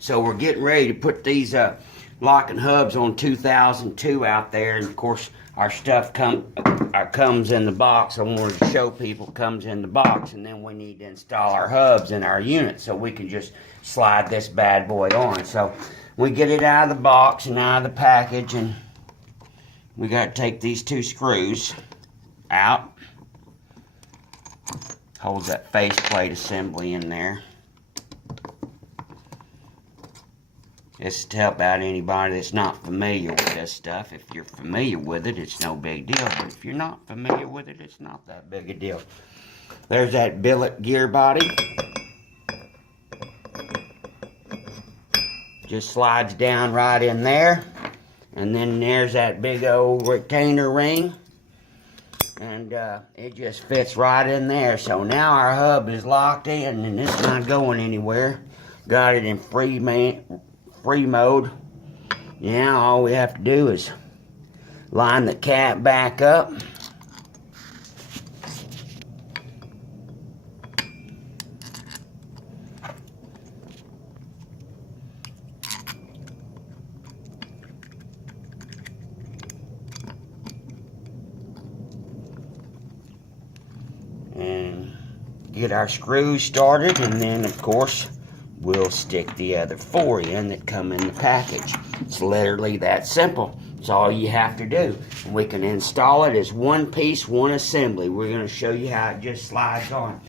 So we're getting ready to put these locking hubs on 2002 out there, and of course our stuff comes in the box. I wanted to show people comes in the box, and then we need to install our hubs in our unit so we can just slide this bad boy on. So we get it out of the box and out of the package, and we got to take these two screws out. Holds that faceplate assembly in there. This is to help out anybody that's not familiar with this stuff. If you're familiar with it, it's no big deal. But if you're not familiar with it, it's not that big a deal. There's that billet gear body. Just slides down right in there. And then there's that big old retainer ring. And it just fits right in there. So now our hub is locked in and it's not going anywhere. Got it in free mode. Now all we have to do is line the cap back up. And get our screws started, and then of course we'll stick the other 4 in that come in the package. It's literally that simple. It's all you have to do. And we can install it as one piece, one assembly. We're going to show you how it just slides on.